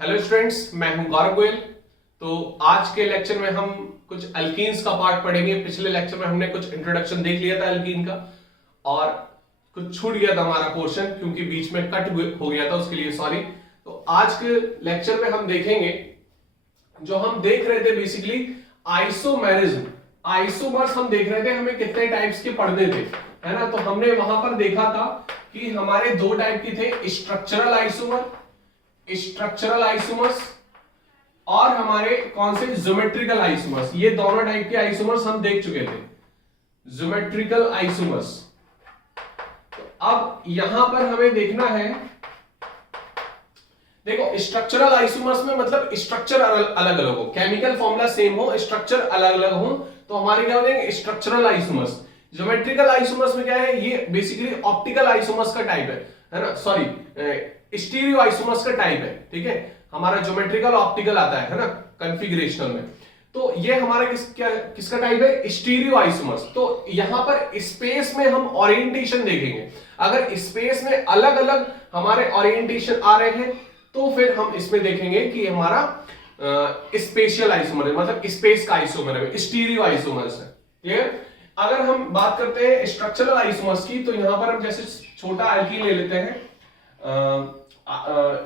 Hello students, मैं हूं गौरव गोयल। तो आज के लेक्चर में हम कुछ अल्कीन्स का पार्ट पढ़ेंगे। पिछले लेक्चर में हमने कुछ इंट्रोडक्शन देख लिया था अल्कीन का और कुछ छूट गया था हमारा पोर्शन क्योंकि बीच में कट हो गया था, उसके लिए सॉरी। तो आज के लेक्चर में हम देखेंगे, जो हम देख रहे थे बेसिकली आइसोमेरिज्म, आइसोमर्स हम देख रहे थे, हमें कितने टाइप्स के पढ़ने थे, है ना। तो हमने वहां पर देखा था कि हमारे दो टाइप के थे, स्ट्रक्चरल आइसोमर्स और हमारे कौन से, ज्योमेट्रिकल आइसोमर्स। ये दोनों टाइप के आइसोमर्स हम देख चुके थे, ज्योमेट्रिकल आइसोमर्स। तो अब यहां पर हमें देखना है, देखो स्ट्रक्चरल आइसोमर्स में मतलब स्ट्रक्चर अलग अलग हो, केमिकल फॉर्मूला सेम हो, स्ट्रक्चर अलग अलग हो, तो हमारे क्या हो जाएंगे स्ट्रक्चरल आइसोमर्स। ज्योमेट्रिकल आइसोमर्स में क्या है, ये बेसिकली ऑप्टिकल आइसोमर्स का टाइप है ना, सॉरी स्टीरियो आइसोमर्स का टाइप है, ठीक है। हमारा ज्योमेट्रिकल ऑप्टिकल आता है ना कॉन्फ़िगरेशनल में। तो ये हमारा किसका टाइप है, स्टीरियो आइसोमर्स। तो यहां पर स्पेस में हम ओरिएंटेशन देखेंगे, अगर स्पेस में अलग अलग हमारे ओरिएंटेशन आ रहे हैं तो फिर हम इसमें देखेंगे कि हमारा स्पेशियल आइसोमर है, मतलब स्पेस का आइसोमर है, स्टीरियो आइसोमर्स है, क्लियर। अगर हम बात करते हैं स्ट्रक्चरल आइसोमर्स की, तो यहां पर हम जैसे छोटा अल्कीन ले लेते हैं,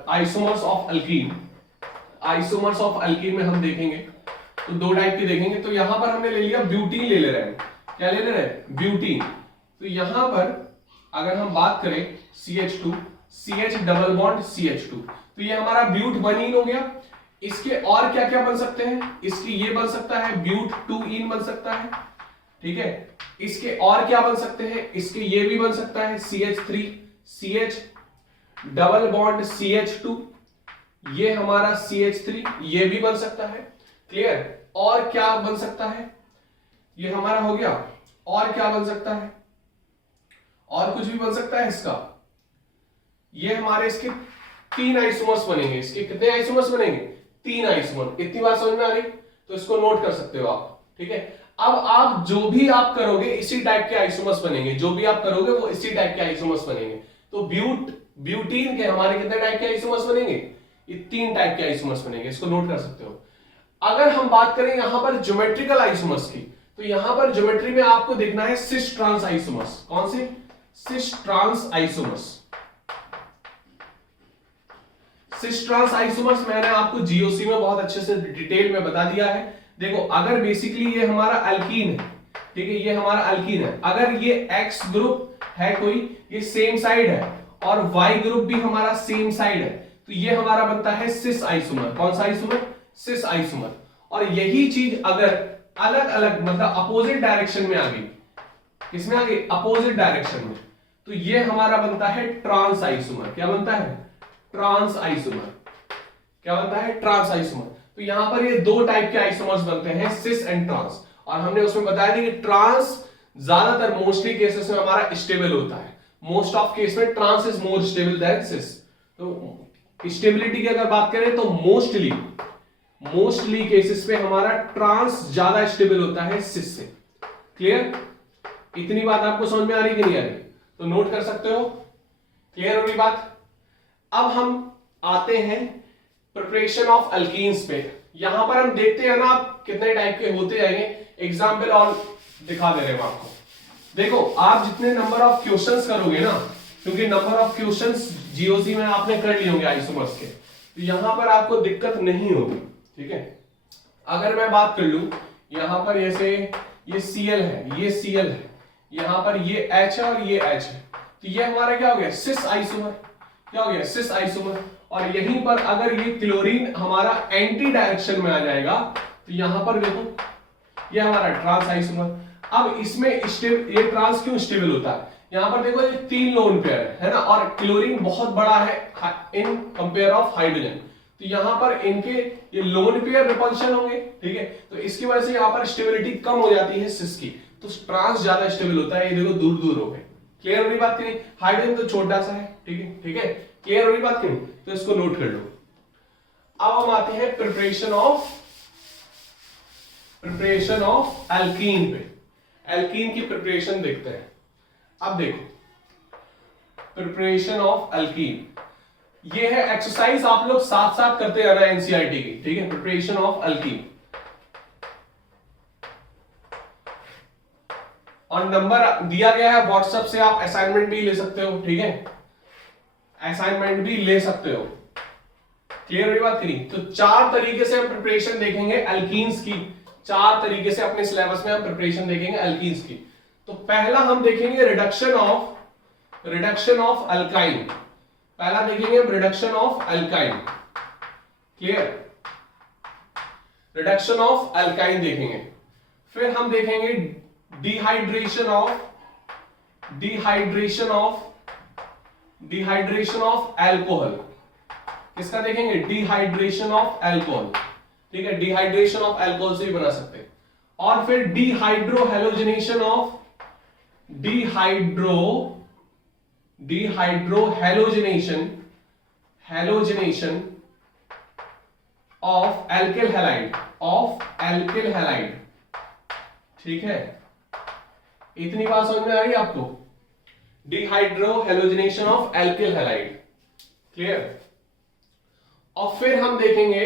isomers of alkyne. Isomers of alkyne में हम देखेंगे तो दो टाइप के देखेंगे। तो यहां पर हमने ले लिया ब्यूटीन, ले रहे हैं, क्या ले रहे हैं, ब्यूटीन। तो यहां पर अगर हम बात करें CH2, CH double bond CH2, तो ये हमारा ब्यूट 1 हो गया। इसके और क्या क्या बन सकते हैं, इसकी ये बन सकता है ब्यूट 2 बन सकता है, ठीक है। इसके और क्या बन सकते हैं, इसके ये भी बन सकता है CH3, CH double bond CH2, ये हमारा CH3, ये भी बन सकता है, क्लियर। और क्या बन सकता है, ये हमारा हो गया। और क्या बन सकता है, और कुछ भी बन सकता है इसका। ये हमारे इसके 3 आइसोमर्स बनेंगे। इसके कितने आइसोमर्स बनेंगे, 3 आइसोमर। इतनी बात समझ में आ रही, तो इसको नोट कर सकते हो आप, ठीक है। अब आप जो भी आप करोगे इसी टाइप के आइसोमर्स बनेंगे, जो भी आप करोगे वो इसी टाइप के आइसोमर्स बनेंगे। तो ब्यूटीन के हमारे कितने टाइप के आइसोमर्स बनेंगे, ये 3 टाइप के आइसोमर्स बनेंगे, इसको नोट कर सकते हो। अगर हम बात करें यहां पर ज्योमेट्रिकल आइसोमर्स की, तो यहां पर ज्योमेट्री में आपको देखना है सिस ट्रांस आइसोमर्स। कौन से, cis trans isomers. Cis trans isomers मैंने आपको जीओसी में बहुत अच्छे से डिटेल में बता दिया है। देखो अगर बेसिकली ये हमारा अल्कीन है, ठीक है, ये हमारा अल्कीन है, अगर ये एक्स ग्रुप है कोई, ये सेम साइड है, और वाई ग्रुप भी हमारा सेम साइड है, तो ये हमारा बनता है सिस आइसोमर। कौन सा आइसोमर, सिस आइसोमर। और यही चीज अगर अलग अलग मतलब अपोजिट डायरेक्शन में आ गई, किसमें आ गई, अपोजिट डायरेक्शन में, तो ये हमारा बनता है ट्रांस आइसोमर। क्या बनता है, ट्रांस आइसोमर। क्या बनता है, ट्रांस आइसोमर। तो यहां पर ये 2 टाइप के आइसोमर्स बनते हैं, सिस एंड ट्रांस। और हमने उसमें बताया था कि ट्रांस ज्यादातर मोस्टली केसेस में हमारा स्टेबल होता है, मोस्ट ऑफ केस में trans is more stable than cis. तो स्टेबिलिटी की अगर बात करें तो मोस्टली केसेस में हमारा ट्रांस ज्यादा स्टेबल होता है सिस से, क्लियर। इतनी बात आपको समझ में आ रही कि नहीं आ रही, तो नोट कर सकते हो, क्लियर हो रही बात। अब हम आते हैं प्रिपरेशन ऑफ अल्कीन्स पे। यहां पर हम देखते हैं ना आप कितने टाइप के होते जाएंगे, एग्जाम्पल और दिखा दे रहे हैं आपको। देखो आप जितने नंबर ऑफ क्वेश्चंस करोगे ना, क्योंकि नंबर ऑफ क्वेश्चंस जीओसी में आपने कर लिए होंगे आइसोमर्स के, तो यहां पर आपको दिक्कत नहीं होगी, ठीक है। अगर मैं बात कर लूं यहां पर, जैसे ये Cl है, ये Cl है, यहां पर ये H है और ये H है, तो ये हमारा क्या हो गया, सिस आइसोमर। क्या हो गया, सिस आइसोमर। और यहीं पर अगर ये क्लोरीन हमारा एंटी डायरेक्शन में आ जाएगा, तो यहां पर देखो ये हमारा ट्रांस आइसोमर। अब इसमें ये ट्रांस क्यों स्टेबल होता है, यहां पर देखो ये 3 लोन पेयर है ना, और क्लोरीन बहुत बड़ा है इन कंपेयर ऑफ हाइड्रोजन, तो यहां पर इनके ये लोन पेयर रिपल्शन होंगे, ठीक है। तो इसकी वजह से यहां पर स्टेबिलिटी कम हो जाती है सिस की, तो ट्रांस ज्यादा स्टेबल होता है। ये देखो दूर दूर हो गए, क्लियर हो रही बात की नहीं, हाइड्रोजन तो छोटा सा है, ठीक है, ठीक है, क्लियर हो रही बात की नहीं, तो इसको नोट कर लो। अब हम आते हैं प्रिपरेशन ऑफ एल्कीन पे। एल्कीन की प्रिपरेशन देखते हैं। अब देखो प्रिपरेशन ऑफ एल्कीन, ये है एक्सरसाइज, आप लोग साथ साथ करते रहना एनसीईआरटी की, ठीक है, प्रिपरेशन ऑफ अल्कीन। और नंबर दिया गया है व्हाट्सएप से, आप असाइनमेंट भी ले सकते हो, ठीक है, असाइनमेंट भी ले सकते हो। क्लियर हुई बात करी? तो 4 तरीके से हम प्रिपरेशन देखेंगे अल्कीन्स की, 4 तरीके से अपने सिलेबस में हम प्रिपरेशन देखेंगे अल्कीन्स की। तो पहला हम देखेंगे रिडक्शन ऑफ अल्काइन। पहला देखेंगे हम reduction of alkyne. Clear? Reduction of alkyne देखेंगे। फिर हम देखेंगे डिहाइड्रेशन ऑफ अल्कोहल। किसका देखेंगे? डिहाइड्रेशन ऑफ अल्कोहल, ठीक है, डिहाइड्रेशन ऑफ अल्कोहल से भी बना सकते हैं। और फिर डिहाइड्रोहेलोजिनेशन ऑफ एल्किल हैलाइड, ठीक है। इतनी बात समझ में आ रही है आपको? Dehydrohalogenation of alkyl halide. Clear? और फिर हम देखेंगे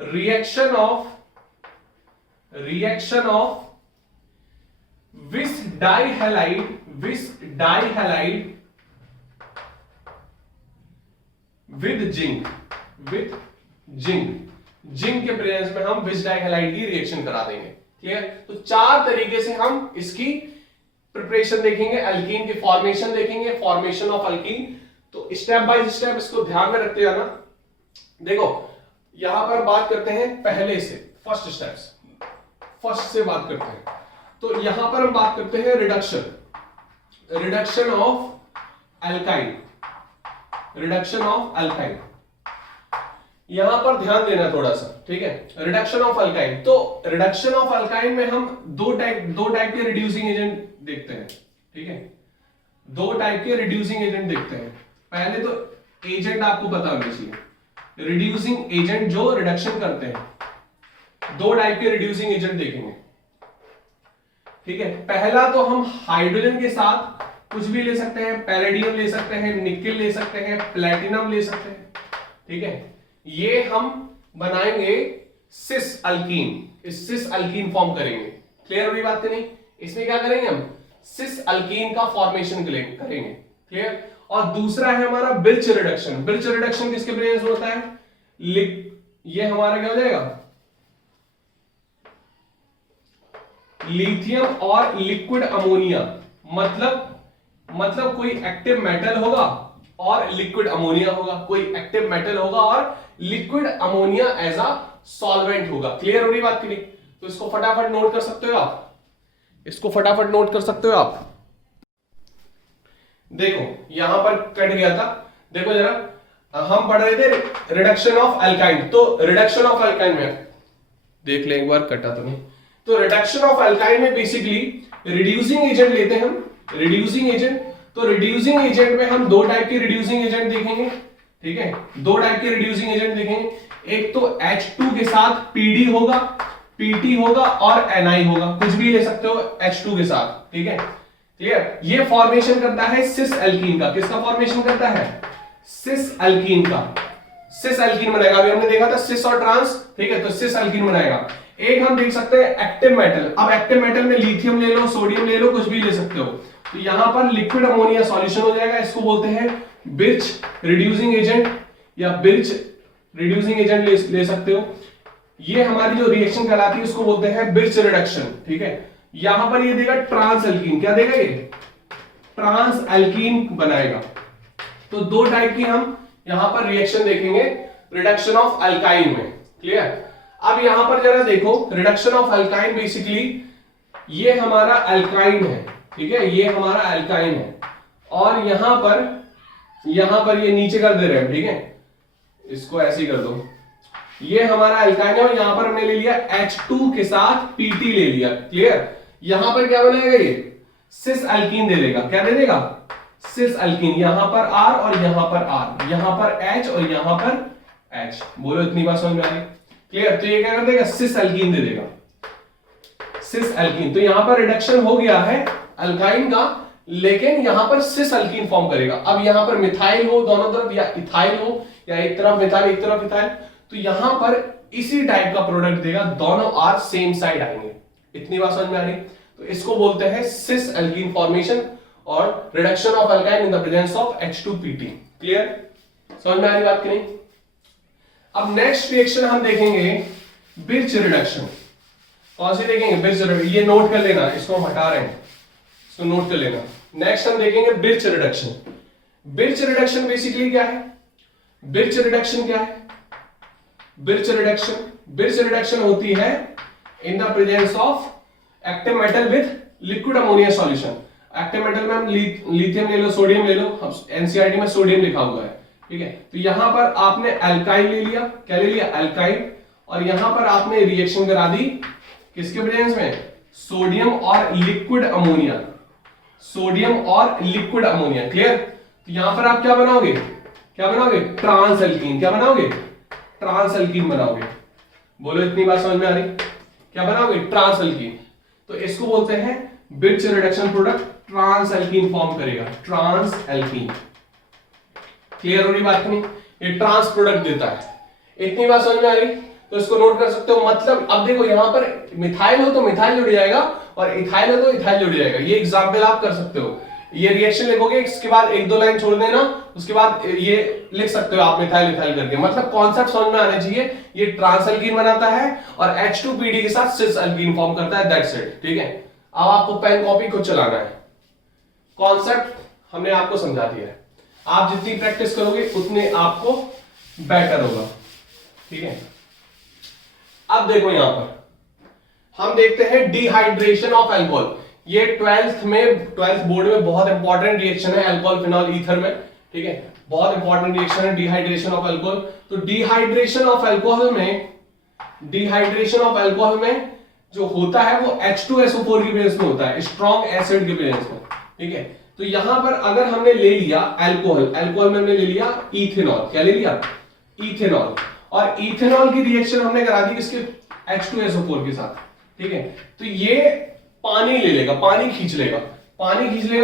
रिएक्शन ऑफ विस डाइहैलाइड विद जिंक के प्रेजेंस में हम विस डाइहैलाइड की रिएक्शन करा देंगे। क्लियर? तो 4 तरीके से हम इसकी प्रिपरेशन देखेंगे, अल्कीन की फॉर्मेशन देखेंगे, फॉर्मेशन ऑफ अल्कीन। तो स्टेप बाय स्टेप इसको ध्यान में रखते जाना। देखो यहां पर बात करते हैं पहले से, फर्स्ट से बात करते हैं। तो यहां पर हम बात करते हैं रिडक्शन ऑफ अल्काइन। यहां पर ध्यान देना थोड़ा सा, ठीक है। रिडक्शन ऑफ अल्काइन, तो रिडक्शन ऑफ अल्काइन में हम दो टाइप के रिड्यूसिंग एजेंट देखते हैं, ठीक है, 2 टाइप के रिड्यूसिंग एजेंट देखते हैं। पहले तो एजेंट आपको पता होना चाहिए, रिड्यूसिंग एजेंट जो रिडक्शन करते हैं। 2 टाइप के रिड्यूसिंग एजेंट देखेंगे, ठीक है। पहला तो हम हाइड्रोजन के साथ कुछ भी ले सकते हैं, पैलेडियम ले सकते हैं, निकेल ले सकते हैं, प्लेटिनम ले सकते हैं, ठीक है। ये हम बनाएंगे सिस अल्कीन, सिस अल्कीन फॉर्म करेंगे। क्लियर हुई बात नहीं? इसमें क्या करेंगे हम? सिस अल्कीन का फॉर्मेशन करेंगे। क्लियर? और दूसरा है हमारा बिर्च रिडक्शन किसके प्रेजेंस में होता है? ये हमारा क्या हो जाएगा? लिथियम और लिक्विड अमोनिया। मतलब कोई एक्टिव मेटल होगा और लिक्विड अमोनिया होगा, कोई एक्टिव मेटल होगा और liquid ammonia as a solvent होगा। क्लियर हो रही बात की नहीं? तो इसको फटाफट नोट कर सकते हो आप, देखो यहां पर कट गया था, देखो जरा, हम पढ़ रहे थे रिडक्शन ऑफ अल्काइन। तो रिडक्शन ऑफ अल्काइन में देख ले एक बार, कटा तो नहीं। तो रिडक्शन ऑफ अल्काइन में बेसिकली रिड्यूसिंग एजेंट लेते हैं हम, रिड्यूसिंग एजेंट। तो रिड्यूसिंग एजेंट में हम 2 टाइप के रिड्यूसिंग एजेंट देखेंगे, ठीक है, 2 टाइप के रिड्यूसिंग एजेंट देखेंगे। एक तो H2 के साथ PD होगा, PT होगा और Ni होगा, कुछ भी ले सकते हो H2 के साथ, ठीक है। क्लियर? ये फॉर्मेशन करता है सिस अल्कीन का। किसका फॉर्मेशन करता है? सिस अल्कीन का। सिस अल्कीन बनेगा, अभी हमने देखा था सिस और ट्रांस, ठीक है, तो सिस अल्कीन बनाएगा। एक हम देख सकते हैं एक्टिव मेटल। अब एक्टिव मेटल में लिथियम ले लो, सोडियम ले लो, कुछ भी ले सकते हो। तो यहां पर लिक्विड अमोनिया सॉल्यूशन हो जाएगा, इसको बोलते हैं बिर्च रिड्यूसिंग एजेंट या बिर्च रिड्यूसिंग एजेंट ले सकते हो। ये हमारी जो रिएक्शन कहलाती है उसको बोलते हैं बिर्च रिडक्शन, ठीक है। यहां पर ये देगा ट्रांस अल्कीन, क्या देगा? ये ट्रांस अल्कीन बनाएगा। तो 2 टाइप की हम यहां पर रिएक्शन देखेंगे रिडक्शन ऑफ अल्काइन में। क्लियर? अब यहां पर जरा देखो, रिडक्शन ऑफ अल्काइन बेसिकली ये हमारा अल्काइन है, ठीक है, ये हमारा अल्काइन है। और यहां पर ये नीचे कर दे रहे हैं, ठीक है, इसको ऐसे ही कर दो। ये हमारा अल्काइन है और यहां पर हमने ले लिया H2 के साथ PT ले लिया। क्लियर? यहां पर क्या बनेगा? ये सिस अल्कीन दे देगा। क्या दे देगा? सिस अल्कीन। यहां पर R और यहां पर R, यहां पर H और यहां पर H। बोलो इतनी बात समझ में आ रही? क्लियर? तो ये क्या कर देगा? सिस अल्कीन दे देगा, सिस अल्कीन। तो यहां पर रिडक्शन हो गया है अल्काइन का, लेकिन यहां पर सिस अल्कीन फॉर्म करेगा। अब यहां पर मिथाइल हो दोनों तरफ या इथाइल हो या एक तरफ मिथाइल एक तरफ इथाइल, तो यहां पर इसी टाइप का प्रोडक्ट देगा, दोनों आर सेम साइड आएंगे। इतनी बात समझ में आ रही? तो इसको बोलते हैं सिस अल्कीन फॉर्मेशन और reduction of alkyne in the presence of H2PT। Clear? समझ में आ रही बात की नहीं? अब नेक्स्ट रिएक्शन हम देखेंगे बिर्च रिडक्शन। कौन सी देखेंगे? Birch reduction. ये नोट कर लेना, इसको हम हटा रहे हैं, इसको नोट कर लेना। नेक्स्ट हम देखेंगे birch reduction. Birch reduction basically क्या है? बिर्च रिडक्शन क्या है? बिर्च रिडक्शन होती है in the presence of active metal with liquid ammonia solution. Active metal में हम लिथियम ले लो, सोडियम ले लो, एनसीईआरटी में सोडियम लिखा हुआ है, ठीक है। तो यहां पर आपने अल्काइल ले लिया, क्या ले लिया? अल्काइल। और यहां पर आपने रिएक्शन करा दी किसके प्रेजेंस में? सोडियम और लिक्विड अमोनिया, सोडियम और लिक्विड अमोनिया। क्लियर? तो यहां पर आप क्या बनाओगे? क्या बनाओगे? Trans alkene. क्या बनाओगे? ट्रांस अल्कीन बनाओगे। बोलो, इतनी बात समझ में आ रही? क्या बनाओगे? Trans alkene. तो इसको बोलते हैं Birch reduction product trans alkene form करेगा, ट्रांस अल्कीन। क्लियर हो रही बात नहीं? ये ट्रांस प्रोडक्ट देता है। इतनी बात समझ में आ रही? तो इसको नोट कर सकते हो। मतलब अब देखो, यहां पर मिथाइल हो तो मिथाइल जुड़ जाएगा और इथाइल हो तो इथाइल जुड़ जाएगा। ये एग्जांपल आप कर सकते हो। ये रिएक्शन लिखोगे, इसके बाद एक दो लाइन छोड़ देना, उसके बाद ये लिख सकते हो आप मिथाइल इथाइल करके। मतलब कॉन्सेप्ट समझ में आना चाहिए। ये ट्रांस अल्कीन बनाता है और H2PD के साथ सिस अल्कीन फॉर्म करता है। That's it. ठीक है? अब आपको पेन कॉपी को चलाना है। कॉन्सेप्ट हमने आपको समझा दिया है। आप जितनी प्रैक्टिस करोगे उतने आपको बेटर होगा। ठीक है? अब देखो, यहां पर हम देखते हैं डिहाइड्रेशन ऑफ अल्कोहल। ये 12th बोर्ड में बहुत इंपॉर्टेंट रिएक्शन है, अल्कोहल फिनॉल ईथर में। ठीक है? बहुत इंपॉर्टेंट रिएक्शन है डिहाइड्रेशन ऑफ अल्कोहल। तो डिहाइड्रेशन ऑफ अल्कोहल में जो होता है वो H2SO4 की प्रेजेंस में होता है, स्ट्रॉन्ग एसिड की प्रेजेंस में। ठीक है? तो यहां पर अगर हमने ले लिया अल्कोहल में हमने ले लिया इथेनॉल। क्या ले लिया? इथेनॉल। और इथेनॉल की रिएक्शन हमने करा दी किसके? H2SO4 के साथ। ठीक है? तो ये पानी ले लेगा, पानी खींच लेगा,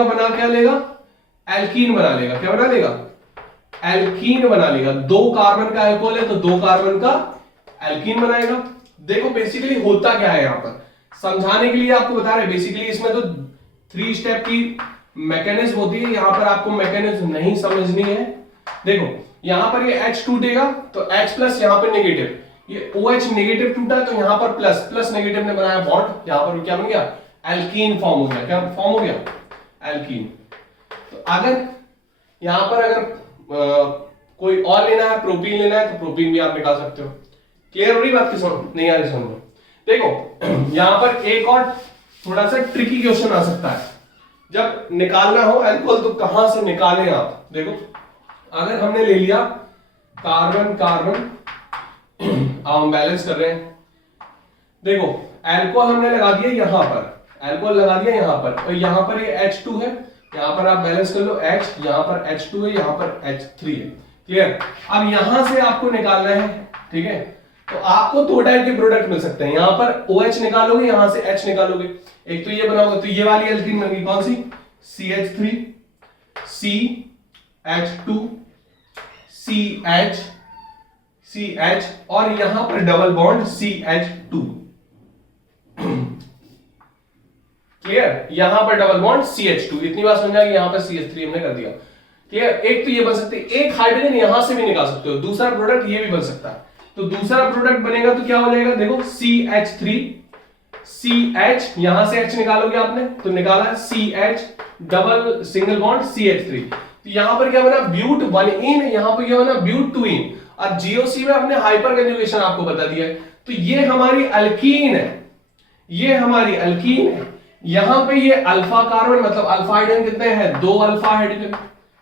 बना क्या लेगा? एल्कीन बना लेगा। क्या बना लेगा? एल्कीन बना लेगा। 2 कार्बन का अल्कोहल है तो 2 कार्बन का एल्कीन बनाएगा। देखो बेसिकली होता क्या है, यहां पर समझाने के लिए आपको बता रहे हैं। बेसिकली इसमें तो 3 स्टेप की मैकेनिज्म होती है, यहां पर आपको मैकेनिज्म नहीं समझनी है। देखो यहां पर ये H टूटेगा तो H प्लस यहां पर नेगेटिव, ये OH नेगेटिव टूटा तो यहां पर प्लस नेगेटिव ने बनाया बॉन्ड, यहां पर क्या बन गया? एल्कीन फॉर्म हो गया। क्या फॉर्म हो गया? एल्कीन। तो अगर यहां पर अगर कोई और लेना है, प्रोपीन लेना है, तो प्रोपीन भी आप निकाल सकते हो। क्लियर हो रही बात की? नहीं आ रही समझ में? देखो यहां पर एक और थोड़ा सा ट्रिकी क्वेश्चन आ सकता है। जब निकालना हो अल्कोहल तो कहां से निकालें आप? देखो अगर हमने ले लिया कार्बन अब हम बैलेंस कर रहे हैं। देखो अल्कोहल हमने लगा दिया यहां पर, और यहां पर ये H2 है, यहां पर आप बैलेंस कर लो H, यहां पर H2 है, यहां पर H3 है। क्लियर? अब यहां से आपको निकालना है। ठीक है? तो आपको 2 टाइप के प्रोडक्ट मिल सकते हैं। यहां पर OH निकालोगे, यहां से H निकालोगे। एक तो ये बनाओगे तो ये वाली एल्कीन बनेगी, कौन सी? CH3 CH2 CH और यहां पर डबल बॉन्ड CH2। क्लियर? यहां पर डबल बॉन्ड CH2। इतनी बात समझा कि यहां पर CH3 हमने कर दिया। क्लियर? एक तो ये बन सकती है, एक हाइड्रोजन यहां से भी निकाल सकते हो, दूसरा प्रोडक्ट ये भी बन सकता है। तो दूसरा प्रोडक्ट बनेगा तो क्या हो जाएगा? देखो CH3 CH, यहां से H निकालोगे आपने तो निकाला CH double single bond CH3। तो यहां पर क्या बना? ब्यूट 1इन, यहां पर क्या बना? ब्यूट 2इन। और GOC में हमने हाइपर कंजुगेशन आपको बता दिया है। तो ये हमारी अल्कीन है, यहां पे ये अल्फा कार्बन, मतलब अल्फा हाइड्रोजन कितने हैं? 2 अल्फा हाइड्रोजन।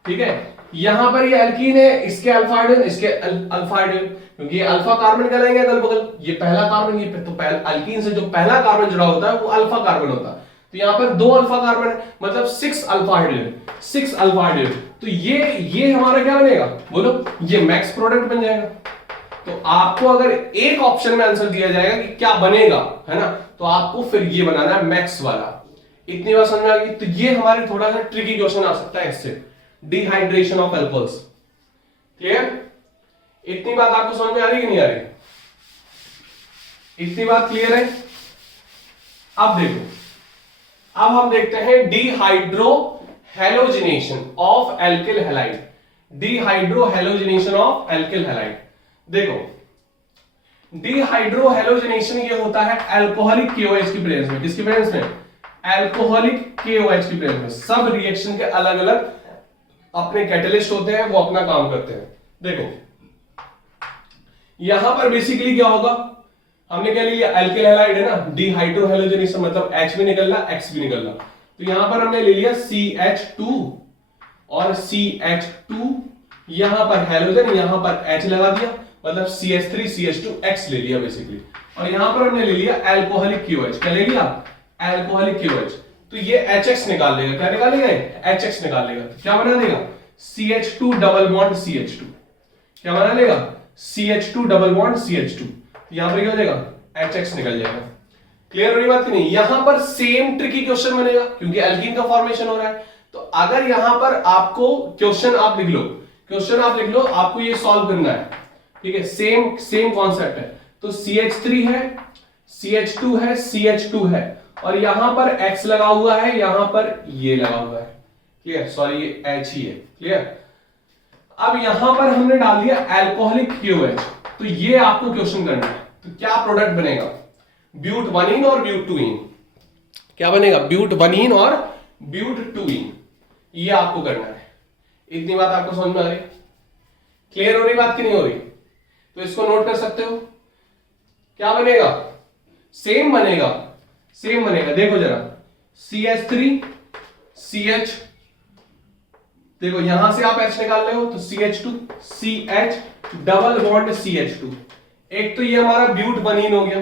ठीक है? यहां पर ये अल्कीन है, इसके अल्फा हाइड्रोजन, इसके अल्फा हाइड्रोजन, क्योंकि ये अल्फा कार्बन कहलाएंगे अगल बगल। ये पहला कार्बन, ये तो अल्कीन से जो पहला कार्बन जुड़ा होता है वो अल्फा कार्बन होता है। तो यहां पर 2 अल्फा कार्बन है, मतलब 6 अल्फा हाइड्रोजन। तो ये हमारा क्या बनेगा? बोलो, ये मैक्स प्रोडक्ट बन जाएगा। तो आपको अगर एक ऑप्शन में आंसर दिया जाएगा कि क्या बनेगा, है ना, तो आपको फिर ये बनाना है मैक्स वाला। इतनी बात समझ में आ गई। तो ये हमारे थोड़ा सा ट्रिकी क्वेश्चन आ सकता है इससे, डिहाइड्रेशन ऑफ अल्कोहल्स। क्लियर? इतनी बात आपको समझ में आ रही कि नहीं आ रही? इतनी बात क्लियर है? अब देखो, अब हम देखते हैं dehydro halogenation of alkyl halide. Dehydro halogenation of alkyl halide. देखो, डिहाइड्रो हेलोजिनेशन ये होता है अल्कोहलिक KOH की प्रेजेंस में। किसकी प्रेजेंस में? अल्कोहलिक KOH की प्रेजेंस में। सब रिएक्शन के अलग अलग अपने कैटलिस्ट होते हैं, वो अपना काम करते हैं। देखो, यहां पर बेसिकली क्या होगा, हमने क्या लिया, एल्किल हैलाइड है ना, डिहाइड्रो हेलोजिनेशन मतलब H भी निकलना, X भी निकलना। तो यहां पर हमने ले लिया CH2 और CH2, यहां पर हेलोजन, यहां पर H लगा दिया, मतलब CH3 CH2 X ले लिया बेसिकली। और यहां पर हमने ले लिया अल्कोहलिक KOH। क्या ले लिया? Alcoholic KOH। तो ये HX निकाल लेगा। क्या निकालेगा? HX निकाल लेगा। तो क्या बना देगा? CH2 double bond CH2। क्या बना लेगा? CH2 double bond CH2। यहां पर क्या हो जाएगा? HX निकल जाएगा। क्लियर हो रही बात कि नहीं? यहां पर सेम ट्रिकी क्वेश्चन बनेगा क्योंकि एल्कीन का फॉर्मेशन हो रहा है। तो अगर यहां पर आपको क्वेश्चन आप लिख लो, आपको ये सॉल्व करना है, ठीक है, सेम कॉन्सेप्ट है। तो CH3 है, CH2 है, CH2 है, और यहां पर X लगा हुआ है, यहां पर ये लगा हुआ है। क्लियर? सॉरी, ये H ही है। क्लियर? अब यहां पर हमने डाल दिया अल्कोहलिक KOH। तो ये आपको क्वेश्चन करना है। तो क्या प्रोडक्ट बनेगा? ब्यूट 1इन और ब्यूट 2इन। क्या बनेगा? ब्यूट 1इन और ब्यूट 2इन। ये आपको करना है। इतनी बात आपको समझ में आ रही? क्लियर हो रही बात कि नहीं हो रही? तो इसको नोट कर सकते हो। क्या बनेगा? सेम बनेगा, सेम बनेगा। देखो जरा, CH3 CH, देखो यहां से आप H निकाल रहे हो तो CH2 CH double bond CH2। एक तो ये हमारा ब्यूट 1इन हो गया।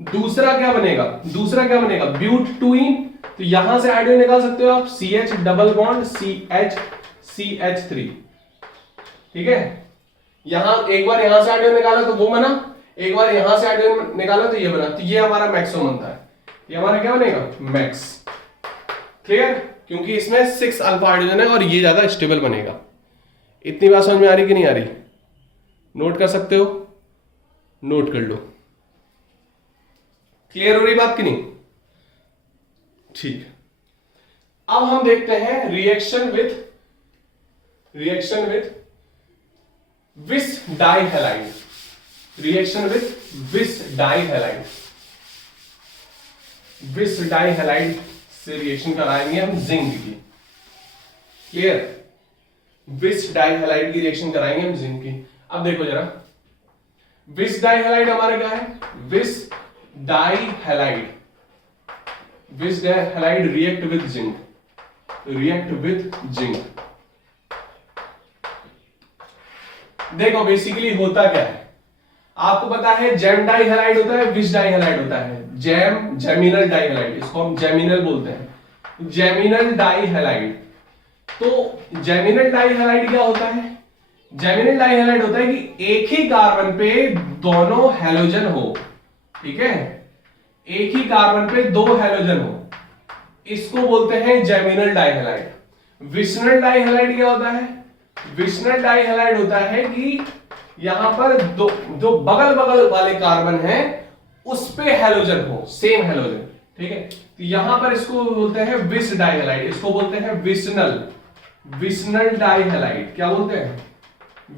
दूसरा क्या बनेगा? ब्यूट 2इन। तो यहां से आइडियो निकाल सकते हो आप, CH double bond CH CH3। ठीक है? यहां एक बार यहां से आइडियो निकाला तो वो बना, एक बार यहां से आइडियो निकाला तो ये बना। तो ये हमारा मैक्सिमम बनता है। ये हमारा क्या बनेगा? मैक्स। क्लियर? क्योंकि इसमें 6 अल्फा हाइड्रोजन है और ये ज्यादा स्टेबल बनेगा। इतनी बात समझ में आ रही कि नहीं आ रही? नोट कर सकते हो? नोट कर लो। क्लियर हो रही बात कि नहीं? ठीक। अब हम देखते हैं रिएक्शन विथ विस डाइहैलाइड। रिएक्शन विथ विस डाइहैलाइड। विस डाइहैलाइड से रिएक्शन कराएंगे हम जिंक की। क्लियर? विस डाइहैलाइड की रिएक्शन कराएंगे हम जिंक की। अब देखो जरा, विस डाइहैलाइड हमारा क्या है? विस डाइहैलाइड रिएक्ट विद जिंक। देखो बेसिकली होता क्या है, आपको पता है जेम डाइहैलाइड होता है, विस डाइहैलाइड होता है। जेमिनल डाइहैलाइड, इसको हम जेमिनल बोलते हैं, जेमिनल डाइहैलाइड। तो जेमिनल डाइहैलाइड क्या होता है? जेमिनल डाइहैलाइड होता है कि एक ही कार्बन पे दोनों हैलोजन हो। ठीक है? एक ही कार्बन पे 2 हैलोजन हो, इसको बोलते हैं जेमिनल डाइहैलाइड। विसनल डाइहैलाइड क्या होता है? विसनल डाइहैलाइड होता है कि यहां पर जो बगल बगल वाले कार्बन हैं उस पे हैलोजन हो, सेम हैलोजन। ठीक है? तो यहां पर इसको बोलते हैं विस डाइहैलाइड, इसको बोलते हैं विसनल डाइहैलाइड। क्या बोलते हैं?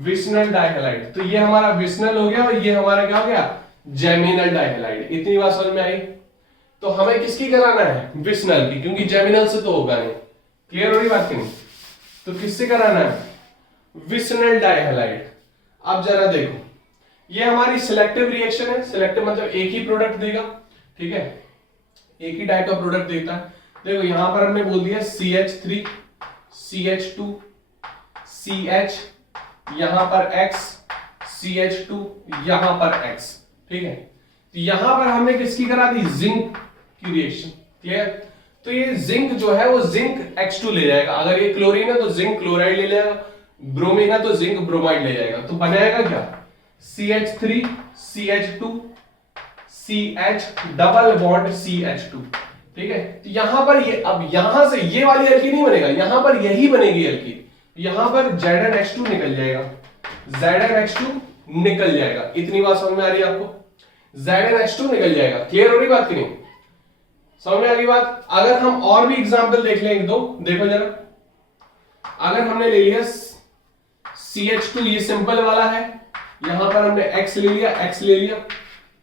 विसनल डाइहैलाइड। तो ये हमारा विसनल हो गया और ये हमारा क्या हो गया? जेमिनल डाइहैलाइड। इतनी बात समझ में आई? तो हमें किसकी कराना है? विसनल की, क्योंकि जेमिनल से तो होगा नहीं। क्लियर हो रही बात की नहीं? तो किससे कराना है? विसनल डाइहैलाइड। अब जरा देखो, ये हमारी सिलेक्टिव रिएक्शन है। सिलेक्टिव मतलब एक ही प्रोडक्ट देगा। ठीक है? एक ही टाइप का प्रोडक्ट देता है। देखो यहां पर हमने बोल दिया CH3 CH2 CH, यहां पर X CH2, यहां पर X। ठीक है? तो यहां पर हमने किसकी करा दी? जिंक की रिएक्शन। क्लियर? तो ये जिंक जो है वो जिंक X2 ले जाएगा। अगर ये क्लोरीन है तो जिंक क्लोराइड ले जाएगा, ब्रोमीन है तो जिंक ब्रोमाइड ले जाएगा। तो बनाएगा क्या? CH3 CH2 CH double bond CH2। ठीक है, तो यहां पर ये, अब यहां से ये वाली एल्कीन नहीं बनेगा, यहां पर यही बनेगी एल्कीन, यहां पर ZnH2 निकल जाएगा, ZnH2 निकल जाएगा। इतनी बात समझ में आ रही है आपको? ZnH2 निकल जाएगा। क्लियर हो रही बात कि नहीं? समझ में आ गई बात? अगर हम और भी एग्जांपल देख लें एक दो, देखो जरा, अगर हमने ले लिया CH2, ये सिंपल वाला है, यहां पर हमने X ले लिया, X ले लिया,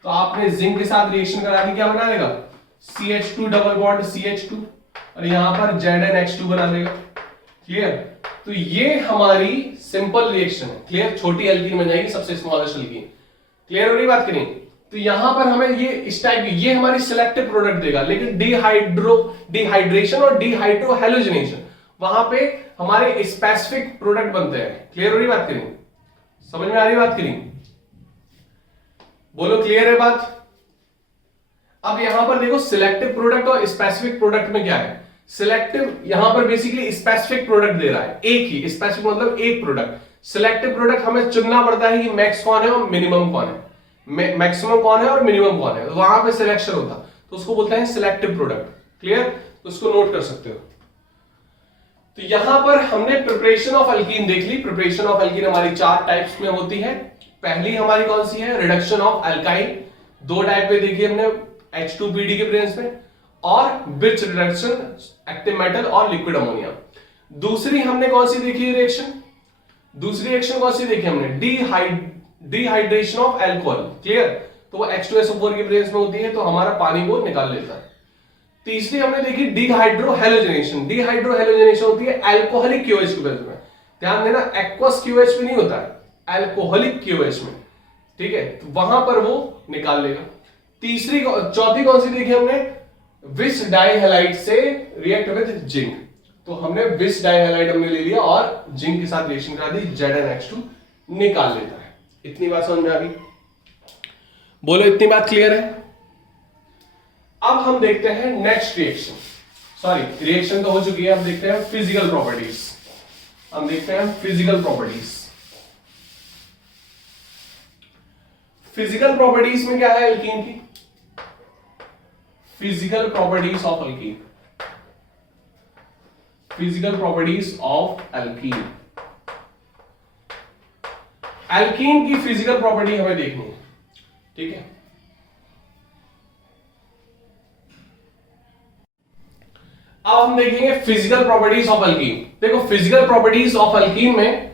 तो आपने जिंक के साथ रिएक्शन करा दी, क्या बना देगा? CH2 डबल बॉन्ड CH2, और यहां पर ZnH2 बना देगा। क्लियर? तो ये हमारी सिंपल रिएक्शन है। क्लियर? छोटी एल्कीन बन जाएगी सबसे स्मॉलेस्ट एल्कीन। क्लियर हो रही बात कि नहीं? तो यहां पर हमें ये इस टाइप की, ये हमारी सिलेक्टिव प्रोडक्ट देगा, लेकिन डिहाइड्रेशन और डिहाइड्रोहैलोजिनेशन, वहां पे हमारे स्पेसिफिक प्रोडक्ट बनते हैं। क्लियर हो रही बात कि नहीं? समझ में आ रही बात कि नहीं? बोलो क्लियर है बात? अब यहां पर देखो, सिलेक्टिव प्रोडक्ट और स्पेसिफिक प्रोडक्ट में क्या है? सिलेक्टिव यहां पर बेसिकली स्पेसिफिक प्रोडक्ट दे रहा है, एक ही स्पेसिफिक मतलब एक प्रोडक्ट। सिलेक्टिव प्रोडक्ट हमें चुनना पड़ता है कि मैक्स कौन है और मिनिमम कौन है, मैक्सिमम कौन है और मिनिमम कौन है, वहां पे सिलेक्शन होता, तो उसको बोलते हैं सिलेक्टिव प्रोडक्ट। क्लियर? तो उसको नोट कर सकते हो। तो यहां पर हमने प्रिपरेशन ऑफ एल्कीन देख ली। प्रिपरेशन ऑफ एल्कीन हमारी 4 टाइप्स में होती है। पहली हमारी कौन सी है? Reduction of alkyne. 2 टाइप में देखी हमने, H2PD के प्रेजेंस में, और बिच रिडक्शन, एक्टिव मेटल और लिक्विड अमोनिया। दूसरी हमने कौन सी देखी रिएक्शन? दूसरी रिएक्शन कौन सी देखी हमने? Dehydration of alcohol. क्लियर? तो वो H2SO4 के प्रेजेंस में होती है, तो हमारा पानी को निकाल लेता है। तीसरी हमने देखी डिहाइड्रोहैलोजिनेशन। डिहाइड्रोहैलोजिनेशन होती है अल्कोहलिक क्यूएच के प्रेजेंस में। ध्यान देना, एक्वस क्यूएच में नहीं होता है, अल्कोहलिक क्यूएच में। ठीक है, तो वहां पर वो निकाल लेगा। चौथी कौन सी देखी हमने? विस डाइहैलाइड से रिएक्ट विद जिंक। तो हमने विस डाइहैलाइड हमने ले लिया और जिंक के साथ रिएक्शन करा दी, ZnH2 निकाल लेता है। इतनी बात समझ में आ गई? बोलो इतनी बात क्लियर है? अब हम देखते हैं नेक्स्ट रिएक्शन। सॉरी, रिएक्शन तो हो चुकी है, अब देखते हैं फिजिकल प्रॉपर्टीज। हम देखते हैं फिजिकल प्रॉपर्टीज। फिजिकल प्रॉपर्टीज में क्या है एल्कीन की? Physical properties of alkene. Physical properties of alkene. Alkene की फिजिकल प्रॉपर्टी हमें देखनी है। ठीक है, अब हम देखेंगे फिजिकल प्रॉपर्टीज ऑफ एल्कीन। देखो, फिजिकल प्रॉपर्टीज ऑफ एल्कीन में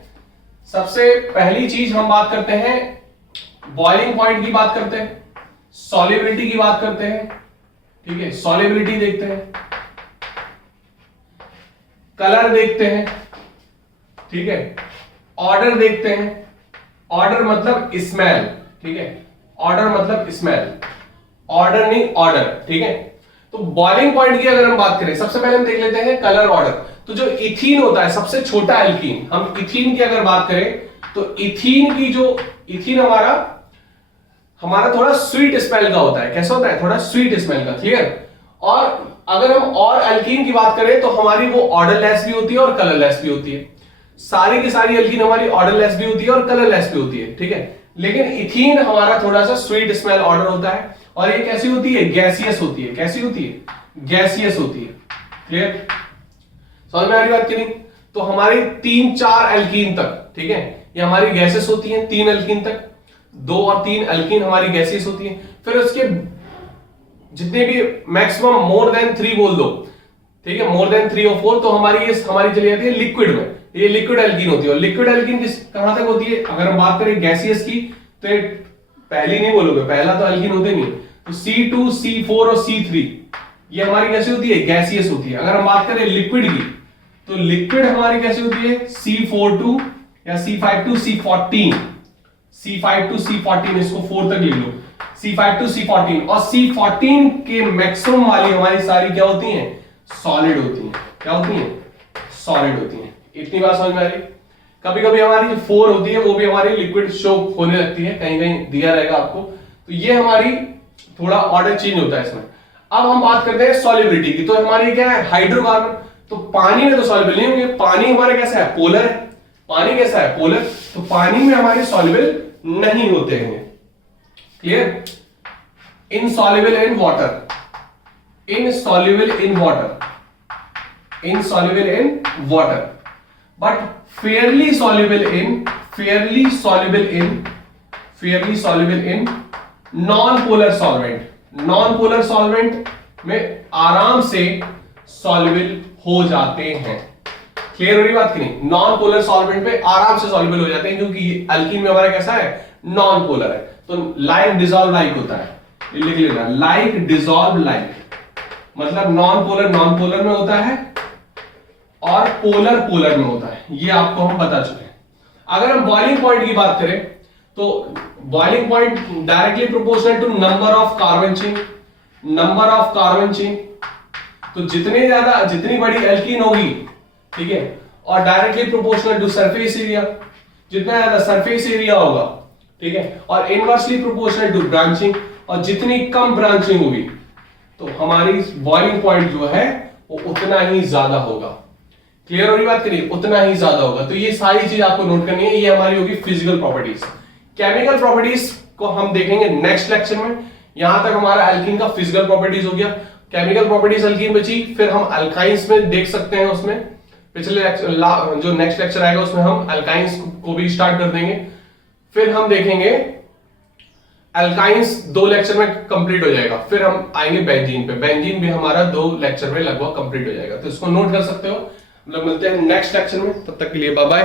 सबसे पहली चीज हम बात करते हैं, बॉइलिंग पॉइंट की बात करते हैं, सॉल्युबिलिटी की बात करते हैं। ठीक है, सॉल्युबिलिटी देखते हैं, कलर देखते हैं, ठीक है, ऑर्डर देखते हैं। ऑर्डर मतलब स्मेल। ठीक है, ऑर्डर मतलब स्मेल, ऑर्डर नहीं ऑर्डर। ठीक है, तो बॉइलिंग पॉइंट की अगर हम बात करें, सबसे पहले हम देख लेते हैं कलर ऑर्डर। तो जो इथीन होता है, सबसे छोटा एल्कीन, हम इथीन की अगर बात करें तो इथीन की जो इथीन हमारा थोड़ा स्वीट स्मेल का होता है। कैसा होता है? थोड़ा स्वीट स्मेल का। क्लियर? और अगर हम और एल्कीन की बात करें तो हमारी वो ऑर्डरलेस भी होती है और कलरलेस भी होती है। सारी की सारी एल्कीन हमारी ऑर्डरलेस भी होती है और कलरलेस भी होती है। ठीक है, लेकिन इथीन हमारा थोड़ा सा स्वीट स्मेल ऑर्डर होता है, और ये कैसी होती है? गैसियस होती है। कैसी होती है? गैसियस होती है। क्लियर? समझ में आ रही बात कि नहीं? तो हमारी 3-4 एल्कीन तक, ठीक है, ये हमारी गैसेस होती हैं। 3 एल्कीन तक, 2 और 3 एल्कीन हमारी गैसेस होती हैं। फिर उसके जितने भी मैक्सिमम मोर देन 3 बोल दो, ठीक है, मोर देन 3 और 4, तो हमारी चली जाती है लिक्विड में। ये लिक्विड एल्कीन होती है। और लिक्विड एल्कीन कहां तक होती है? अगर हम बात करें गैसियस की, तो पहली नहीं बोलोगे, पहला तो एल्कीन होते नहीं। तो C2, C4 और C3 ये हमारी कैसी होती है? गैसियस होती है। अगर हम बात करें लिक्विड की, तो लिक्विड हमारी कैसी होती है? C42 या C52, C14, C5 to C14, इसको 4 तक ले लो, C5 to C14। और C14 के मैक्सिमम वाली हमारी सारी क्या होती हैं? सॉलिड होती हैं। क्या होती हैं? सॉलिड होती हैं। इतनी बात समझ में आ रही? कभी कभी हमारी जो 4 होती है वो भी हमारी लिक्विड शो होने लगती है, कहीं कहीं दिया रहेगा आपको। तो ये हमारी थोड़ा ऑर्डर चेंज होता है इसमें। अब हम बात करते हैं सॉल्युबिलिटी की। तो हमारी क्या है? हाइड्रोकार्बन। तो पानी में तो सॉल्युबल नहीं होंगे। पानी हमारा कैसा है? पोलर है। पानी कैसा है? पोलर। तो पानी में हमारे सॉल्युबल नहीं होते हैं। Clear? Insoluble in water. insoluble in water, insoluble in water, but fairly soluble in non-polar solvent. non-polar solvent में आराम से soluble हो जाते हैं। क्लियर हो रही बात की नहीं? नॉन पोलर सॉल्वेंट पे आराम से सॉल्युबल हो जाते हैं क्योंकि अल्कीन में हमारा कैसा है, नॉन पोलर है। तो लाइक डिसॉल्व लाइक होता है, ये लिख लेना, लाइक डिसॉल्व लाइक, मतलब नॉन पोलर में होता है और पोलर में होता है, ये आपको हम बता चुके हैं। अगर हम बॉइलिंग पॉइंट की बात करें तो boiling point directly proportional to number of carbon chain, तो जितनी बड़ी एल्कीन होगी, ठीक है, और directly proportional to surface area, जितना ज्यादा सरफेस एरिया होगा, ठीक है, और इनवर्सली प्रोपोर्शनल टू ब्रांचिंग, और जितनी कम ब्रांचिंग होगी तो हमारी बॉइलिंग पॉइंट जो है वो उतना ही ज्यादा होगा। क्लियर हो रही बात करिए, उतना ही ज्यादा होगा। तो ये सारी चीज आपको नोट करनी है, ये हमारी होगी फिजिकल प्रॉपर्टीज। केमिकल प्रॉपर्टीज को हम देखेंगे नेक्स्ट लेक्चर में। यहां तक हमारा एल्कीन का फिजिकल प्रॉपर्टीज हो गया, केमिकल प्रॉपर्टीज एल्कीन बची, फिर हम अल्काइंस में देख सकते हैं। उसमें पिछले जो नेक्स्ट लेक्चर आएगा उसमें हम अल्काइंस को भी स्टार्ट कर देंगे। फिर हम देखेंगे अल्काइंस 2 लेक्चर में कंप्लीट हो जाएगा। फिर हम आएंगे बेंजीन पे, बेंजीन भी हमारा 2 लेक्चर में लगभग कंप्लीट हो जाएगा। तो इसको नोट कर सकते हो। हम लोग मिलते हैं नेक्स्ट लेक्चर में, तब तक के लिए बाय बाय।